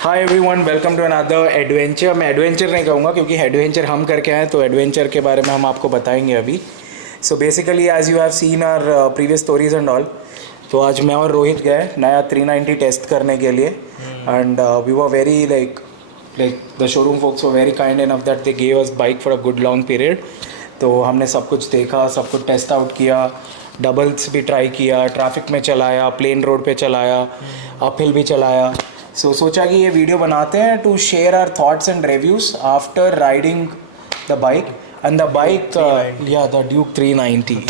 Hi everyone, welcome to another adventure. मैं adventure नहीं कहूँगा क्योंकि एडवेंचर हम करके आए, तो एडवेंचर के बारे में हम आपको बताएंगे अभी। So basically as you have seen our previous stories and all, तो आज मैं और रोहित गए नया 390 टेस्ट करने के लिए। And we were very like the showroom folks were very kind enough that they gave us bike for a good long period. तो हमने सब कुछ देखा, सब कुछ टेस्ट आउट किया, डबल्स भी ट्राई किया, ट्रैफिक में चलाया, प्लेन रोड पे चलाया, अपहिल भी चलाया। सो सोचा कि ये वीडियो बनाते हैं to share our thoughts and reviews after riding the bike and the bike या the Duke 390।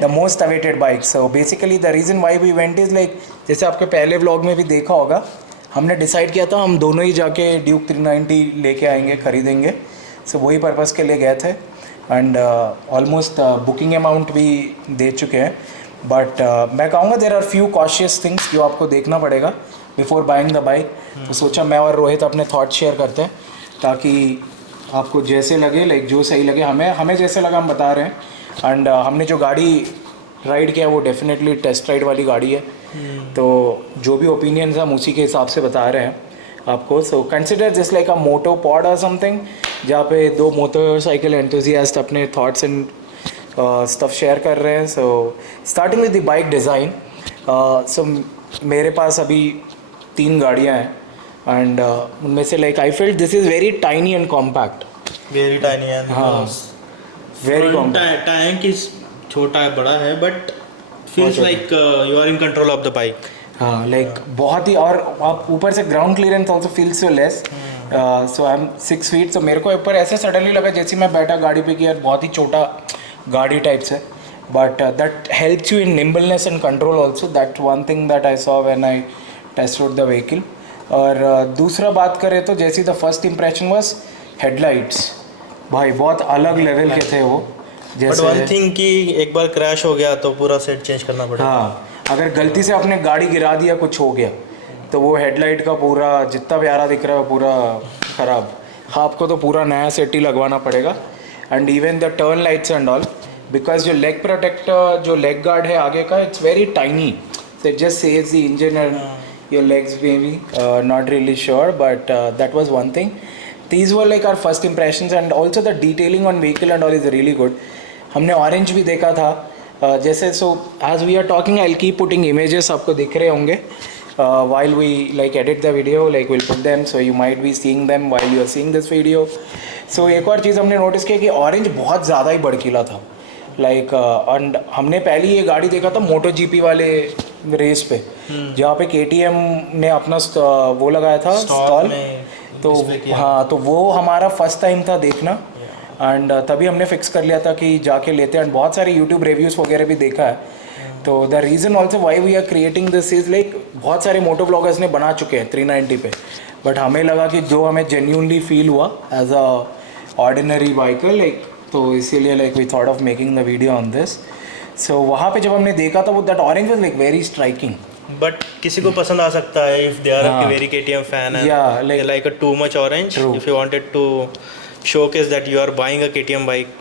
The most awaited bike. So basically the reason why we went is like, जैसे आपके पहले व्लॉग में भी देखा होगा, हमने डिसाइड किया था हम दोनों ही जाके ड्यूक 390 लेके आएंगे, ख़रीदेंगे। सो वही पर्पज़ के लिए गए थे एंड ऑलमोस्ट बुकिंग अमाउंट भी दे चुके हैं। बट मैं कहूँगा there are few cautious things जो आपको देखना पड़ेगा बिफोर बाइंग द बाइक। तो सोचा मैं और रोहित अपने थॉट शेयर करते हैं ताकि आपको जैसे लगे, लाइक जो सही लगे, हमें जैसे लगा हम बता रहे हैं। एंड हमने जो गाड़ी राइड किया वो डेफिनेटली टेस्ट राइड वाली गाड़ी है। तो जो भी ओपिनियंस हम उसी के हिसाब से बता रहे हैं आपको। So consider just like a moto pod और समथिंग, जहाँ पे दो मोटरसाइकिल एंथुजियास्ट अपने थॉट्स एंड स्टफ शेयर कर रहे हैं। So starting with the bike design. So मेरे पास अभी 3 गाड़ियाँ हैं एंड उनमें से like I feel this is very tiny and compact. Very tiny है। हाँ, वेरी कॉम्पैक्ट। टैंक इज छोटा है, बड़ा है, but feels like you are in control of the bike. हाँ, लाइक बहुत ही, और आप ऊपर से ground clearance also feels so less. So I am 6 feet. तो मेरे को ऊपर ऐसे सडनली लगा जैसे मैं बैठा गाड़ी पे कि यार बहुत ही छोटा गाड़ी टाइप से। But that helps you in nimbleness and control also. That one thing that I saw when I test rode the vehicle. और दूसरा बात करें तो जैसी the first impression was headlights, भाई बहुत अलग लेवल के थे वो। बट वन थिंग कि एक बार क्रैश हो गया तो पूरा सेट चेंज करना पड़ेगा। हाँ, अगर गलती से आपने गाड़ी गिरा दिया, कुछ हो गया, तो वो हेडलाइट का पूरा जितना प्यारा दिख रहा है वो पूरा ख़राब। आपको तो पूरा नया सेट ही लगवाना पड़ेगा। And even the turn lights and all, because जो लेग प्रोटेक्टर, जो लेग गार्ड है आगे का, it's very tiny. So it just saves the engine and your legs may be not really sure, but that was one thing. These were like our first impressions, and also the detailing on vehicle and all is really good. हमने orange भी देखा था जैसे. So as we are talking I will keep putting images, आपको दिख रहे होंगे while we like edit the video, like we'll put them, so you might be seeing them while you are seeing this video. So एक और चीज़ हमने notice किया कि orange बहुत ज़्यादा ही भड़कीला था लाइक एंड हमने पहले ये गाड़ी देखा था मोटो जीपी वाले रेस पे, जहाँ पे KTM ने अपना वो लगाया था स्टॉल। तो हाँ, तो वो हमारा फर्स्ट टाइम था देखना एंड तभी हमने फिक्स कर लिया था कि जाके लेते हैं। एंड बहुत सारे यूट्यूब रिव्यूज़ वगैरह भी देखा है। तो the reason also why we are creating this is like बहुत सारे मोटो ब्लॉगर्स ने बना चुके हैं 390 पे, बट हमें लगा कि जो हमें जेन्यूनली फील हुआ as a ordinary biker like, तो इसीलिए like we thought of making the video on this. So वहाँ पे जब हमने देखा था वो that orange was like very striking. But किसी को पसंद आ सकता है if they are a very KTM fan and they like a too much orange. If you wanted to showcase that you are buying a KTM bike,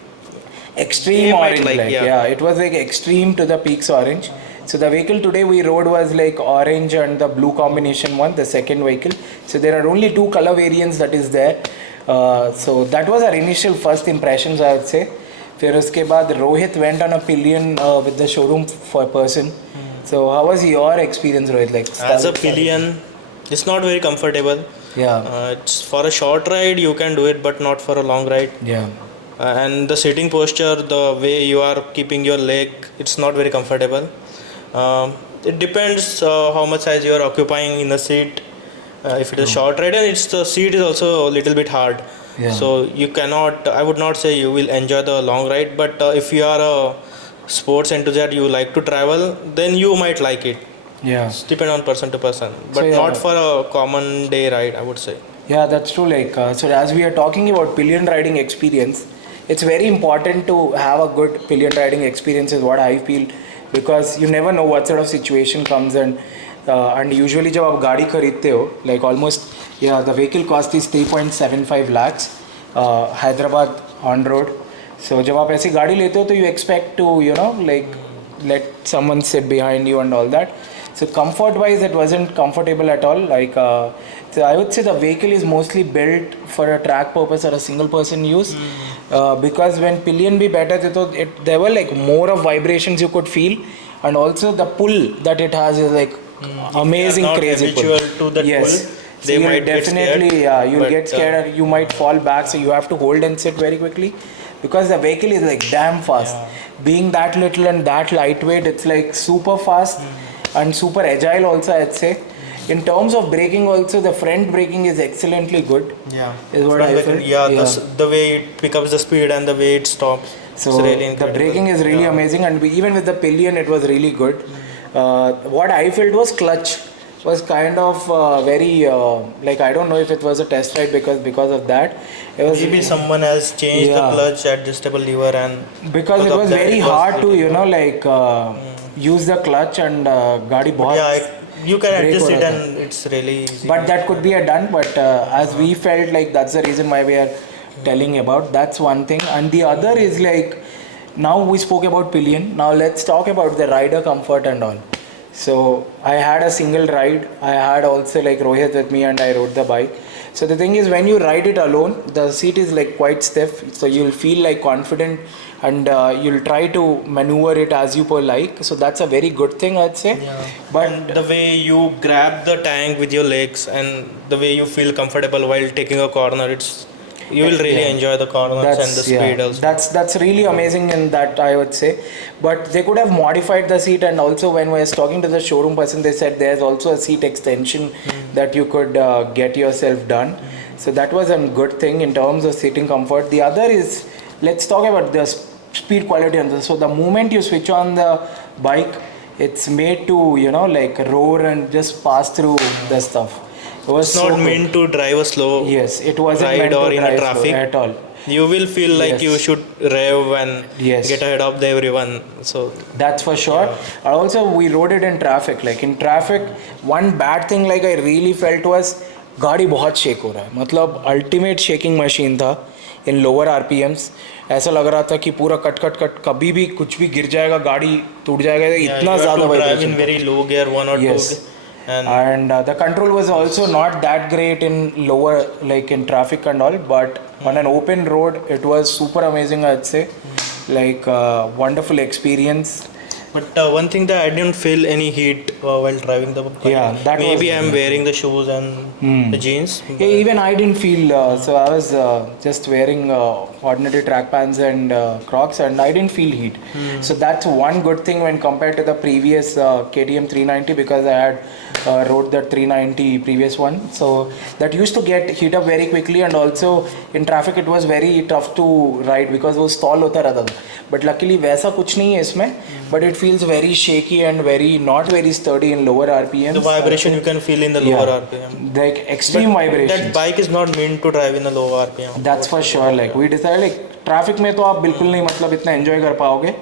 extreme orange, like yeah, it was like extreme to the peaks orange. So the vehicle today we rode was like orange and the blue combination one, the second vehicle. So there are only 2 color variants that is there. So that was our initial first impressions, I would say. फिर उसके बाद Rohit went on a pillion with the showroom for person. So how was your experience, Rohit? Like as a pillion, it's not very comfortable. Yeah. It's for a short ride you can do it, but not for a long ride. Yeah. And the sitting posture, the way you are keeping your leg, it's not very comfortable. It depends how much size you are occupying in the seat. If it is short ride, and the seat is also a little bit hard. Yeah. So you cannot, I would not say you will enjoy the long ride, but if you are a sports enthusiast, you like to travel, then you might like it. Yeah. It's depend on person to person, but yeah. not for a common day ride, I would say. Yeah, that's true. Like, so as we are talking about pillion riding experience, it's very important to have a good pillion riding experience, is what I feel, because you never know what sort of situation comes and usually जब आप गाड़ी खरीदते हो, like almost, yeah, the vehicle cost is 3.75 lakhs, Hyderabad on road. So जब आप ऐसी गाड़ी लेते हो तो you expect to, you know, like let someone sit behind you and all that. So comfort wise it wasn't comfortable at all. Like so I would say the vehicle is mostly built for a track purpose or a single person use, because when pillion be better there were like more of vibrations you could feel, and also the pull that it has is like amazing, not crazy pull. habitual to that Yes. pull, So they you'll might get definitely scared, you'll but, get scared and you might fall back, so you have to hold and sit very quickly, because the vehicle is like damn fast. Being that little and that lightweight, it's like super fast and super agile also, I'd say. In terms of braking also, the front braking is excellently good. Yeah, is what I feel. The way it picks up the speed and the way it stops. So it's really the incredible. braking is really amazing, and even with the pillion it was really good. What I felt was clutch was kind of very like, I don't know if it was a test ride because of that. It was Maybe someone has changed the clutch adjustable lever, and because it was very hard to, you know, like use the clutch, and गाड़ी बहुत you can break adjust हो it रहा था. and it's really easy. But that could be a done, but as we felt like that's the reason why we are telling about. That's one thing, and the other is like, now we spoke about pillion, now let's talk about the rider comfort and all. So I had a single ride, I had also like Rohit with me, and I rode the bike. So the thing is, when you ride it alone, the seat is like quite stiff, so you'll feel like confident, and you'll try to maneuver it as you per like. So that's a very good thing, I'd say. But and the way you grab the tank with your legs and the way you feel comfortable while taking a corner, it's you will really enjoy the corners and the speed also. That's really amazing in that, I would say. But they could have modified the seat, and also when I was talking to the showroom person, they said there's also a seat extension that you could get yourself done. So that was a good thing in terms of sitting comfort. The other is, let's talk about the speed quality. And so the moment you switch on the bike, it's made to, you know, like roar and just pass through the stuff. It was it's not meant to drive a slow it wasn't ride meant or to in a drive traffic at all. You will feel like you should rev and get ahead of everyone. So that's for sure. Also, we rode it in traffic. Like in traffic, one bad thing like I really felt was गाड़ी बहुत shake हो रहा है. मतलब ultimate shaking machine था इन lower RPMs. ऐसा लग रहा था कि पूरा कट कट कट कभी भी कुछ भी गिर जाएगा, गाड़ी टूट जाएगा. इतना ज़्यादा vibration. Very low gear, 1 or 2. And the control was also not that great in lower, like in traffic and all, but on an open road it was super amazing, I'd say. Like wonderful experience. But one thing that I didn't feel any heat while driving the bike. That maybe I'm wearing the shoes and the jeans. Even I didn't feel so I was just wearing ordinary track pants and Crocs, and I didn't feel heat. So that's one good thing when compared to the previous KTM 390, because I had rode the 390 previous one. So that used to get heat up very quickly, and also in traffic it was very tough to ride because वो stall होता रहता था. But luckily वैसा कुछ नहीं है इसमें, but it feels very shaky and not very sturdy in lower RPM. The vibration you can feel in the lower RPM. Like extreme vibration. That bike is not meant to drive in the lower RPM. That's for sure. Like we decided, like traffic में तो आप बिल्कुल नहीं मतलब इतना enjoy कर पाओगे.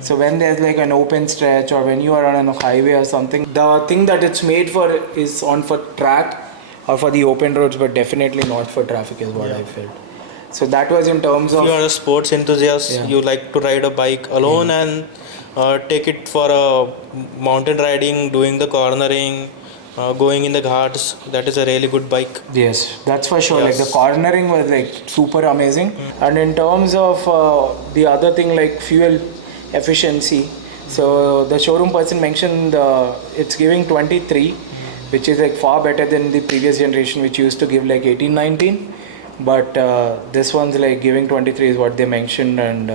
So when there's like an open stretch or when you are on a highway or something, the thing that it's made for is on for track or for the open roads, but definitely not for traffic is what I felt. So that was in terms of... If you are a sports enthusiast, you like to ride a bike alone and take it for a mountain riding, doing the cornering, going in the ghats. That is a really good bike. Yes, that's for sure. Like the cornering was like super amazing. And in terms of the other thing, like fuel efficiency, so the showroom person mentioned it's giving 23, which is like far better than the previous generation, which used to give like 18, 19. But this one's like giving 23 is what they mentioned. And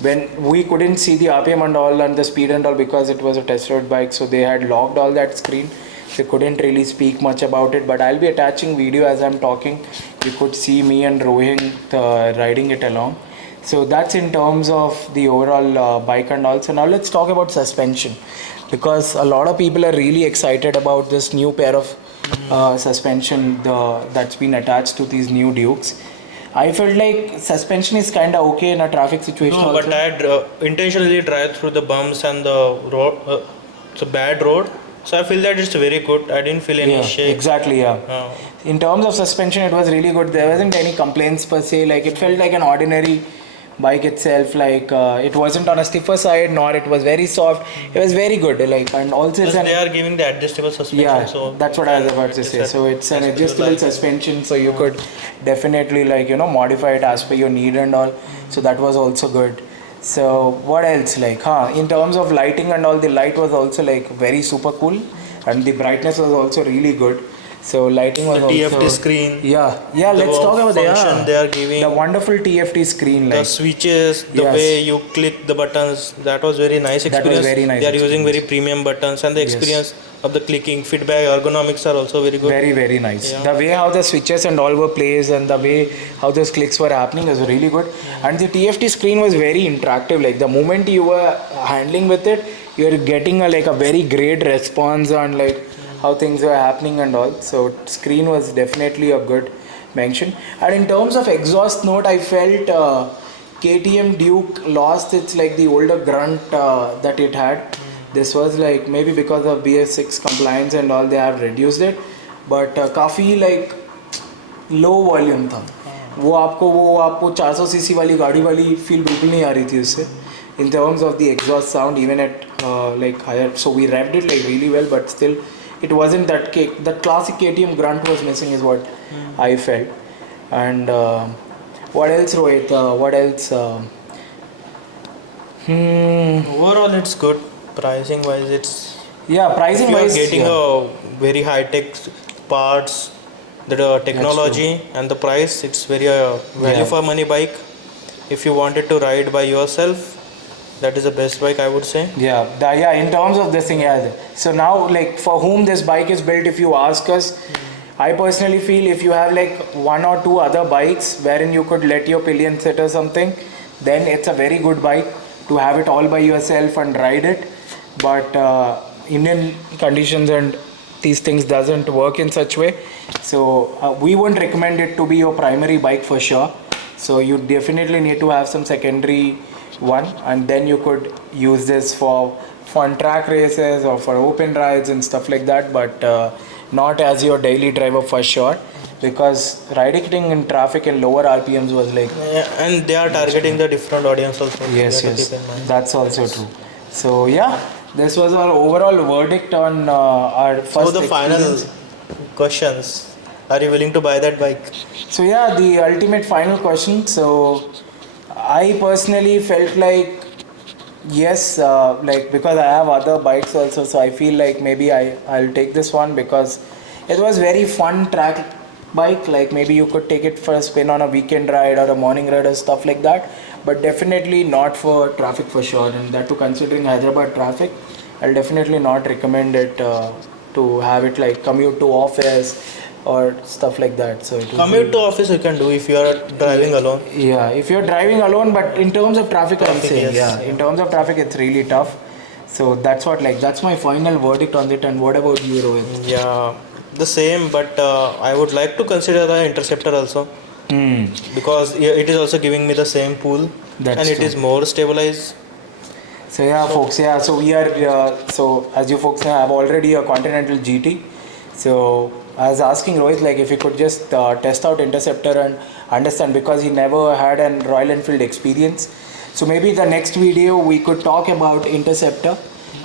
when we couldn't see the RPM and all and the speed and all because it was a test road bike, so they had locked all that screen. They couldn't really speak much about it, but I'll be attaching video as I'm talking. You could see me and Rohit riding it along. So that's in terms of the overall bike and all. So now let's talk about suspension, because a lot of people are really excited about this new pair of suspension that's been attached to these new Dukes. I felt like suspension is kind of okay in a traffic situation. No, also. but I intentionally drive through the bumps and the road. It's a bad road, so I feel that it's very good. I didn't feel any Yeah, shake. exactly. Yeah. In terms of suspension, it was really good. There wasn't any complaints per se. Like it felt like an ordinary bike itself. Like it wasn't on a stiffer side, nor it was very soft. It was very good. Like, and also it's Plus an, they are giving the adjustable suspension. yeah, So that's what I was about to say. So it's an adjustable suspension, so you could definitely modify it as per your need and all. So that was also good. So what else? Like, in terms of lighting and all, the light was also like very super cool, and the brightness was also really good. So lighting was The also TFT screen. Yeah. The Let's talk about function they are giving. the wonderful TFT screen. The Like switches, the Yes. way you click the buttons, that was very nice That was experience. very nice They are using experience. very premium buttons, and the Yes. experience of the clicking, feedback, ergonomics are also very good. very very nice. Yeah. The way how the switches and all were placed and the way how those clicks were happening was really good. And the TFT screen was very interactive. Like the moment you were handling with it, you're getting a very great response on like how things were happening and all. So screen was definitely a good mention. And in terms of exhaust note, I felt KTM Duke lost its like the older grunt that it had. This was like maybe because of BS6 compliance and all, they have reduced it, but काफ़ी like low volume था. वो आपको 400 CC वाली गाड़ी वाली feel बिल्कुल नहीं आ रही थी उससे. In terms of the exhaust sound, even at like higher, so we revved it like really well, but still it wasn't that classic KTM grunt was missing is what I felt. And what else, Rohit? What else? Overall, it's good. Pricing wise, it's Yeah, if pricing you are wise, getting yeah. a very high tech parts, the technology and the price, it's very value Yeah. for money bike. If you wanted to ride by yourself, that is the best bike, I would say. Yeah, in terms of this thing, yeah. So now, like, for whom this bike is built, if you ask us, I personally feel if you have like one or two other bikes wherein you could let your pillion sit or something, then it's a very good bike to have it all by yourself and ride it. But Indian conditions and these things doesn't work in such way. So we won't recommend it to be your primary bike for sure. So you definitely need to have some secondary one, and then you could use this for fun track races or for open rides and stuff like that, but not as your daily driver for sure, because riding in traffic in lower RPMs was like Yeah, and they are targeting the different audience also. You yes, have to yes, keep in mind. that's also true. So yeah, this was our overall verdict on our first So the final experience. questions: are you willing to buy that bike? So yeah, the ultimate final question. So I personally felt like yes, like because I have other bikes also, so I feel like maybe I'll take this one because it was very fun track bike. Like maybe you could take it for a spin on a weekend ride or a morning ride or stuff like that, but definitely not for traffic for sure. And that too, considering Hyderabad traffic, I'll definitely not recommend it to have it like commute to office or stuff like that. So it will Commute be- to office you can do if you are driving alone. yeah, if you're driving alone, but in terms of traffic, I'm Traffic, saying, yes. yeah, in terms of traffic, it's really tough. So that's my final verdict on it. And what about you, Rohit? Yeah, the same, but I would like to consider the Interceptor also because it is also giving me the same pool That's and it true. is more stabilized. So yeah, folks, yeah, so we are, so as you folks know, I have already a Continental GT. So I was asking Rohit, like, if he could just test out Interceptor and understand, because he never had an Royal Enfield experience. So maybe the next video we could talk about Interceptor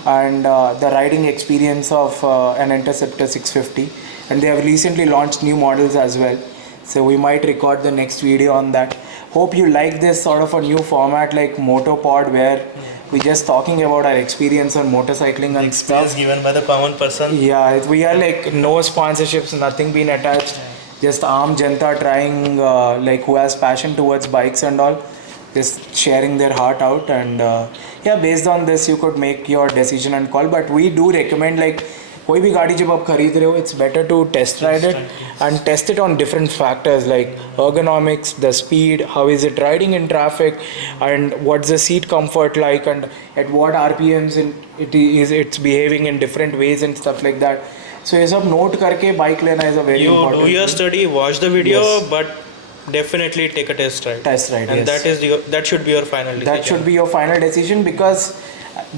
and the riding experience of an Interceptor 650. And they have recently launched new models as well. So we might record the next video on that. Hope you like this sort of a new format like Motopod, where we're just talking about our experience on motorcycling and stuff. Given by the common person. Yeah, we are like no sponsorships, nothing being attached. Just Aam Janta trying, like who has passion towards bikes and all, just sharing their heart out. And yeah, based on this, you could make your decision and call. But we do recommend like कोई भी गाड़ी जब आप खरीद रहे हो, it's better to test ride it and test it on different factors like ergonomics, the speed, how is it riding in traffic, and what's the seat comfort like, and at what RPMs it's behaving in different ways and stuff like that. So ये सब note करके bike लेना is a very You important do your thing. study, watch the video, Yes. but definitely take a test ride. Test ride, And yes. that should be your final decision. That should be your final decision, because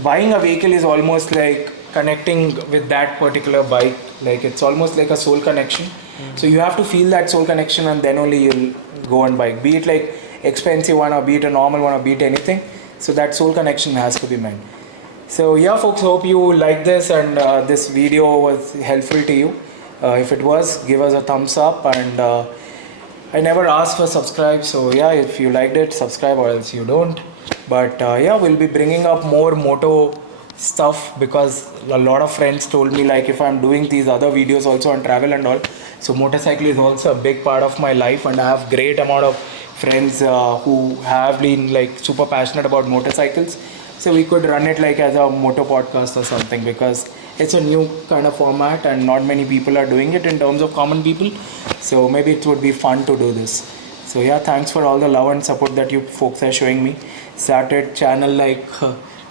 buying a vehicle is almost like connecting with that particular bike. Like it's almost like a soul connection. So you have to feel that soul connection, and then only you'll go on bike. Be it like expensive one, or be it a normal one, or be it anything. So that soul connection has to be made. So yeah, folks, hope you liked this, and this video was helpful to you. If it was, give us a thumbs up, and I never asked for subscribe, so yeah, if you liked it, subscribe, or else you don't. But yeah, we'll be bringing up more moto stuff, because a lot of friends told me like if I'm doing these other videos also on travel and all. So motorcycle is also a big part of my life, and I have great amount of friends who have been like super passionate about motorcycles. So we could run it like as a moto podcast or something, because it's a new kind of format and not many people are doing it in terms of common people. So maybe it would be fun to do this. So yeah, thanks for all the love and support that you folks are showing me. Started channel like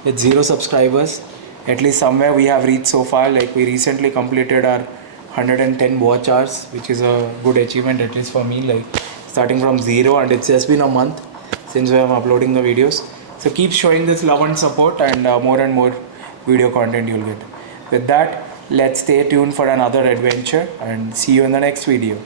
with 0 subscribers. At least somewhere we have reached so far. Like we recently completed our 110 watch hours, which is a good achievement, at least for me. Like starting from 0, and it's just been a month since I'm uploading the videos. So keep showing this love and support, and more video content you'll get. With that, let's stay tuned for another adventure, and see you in the next video.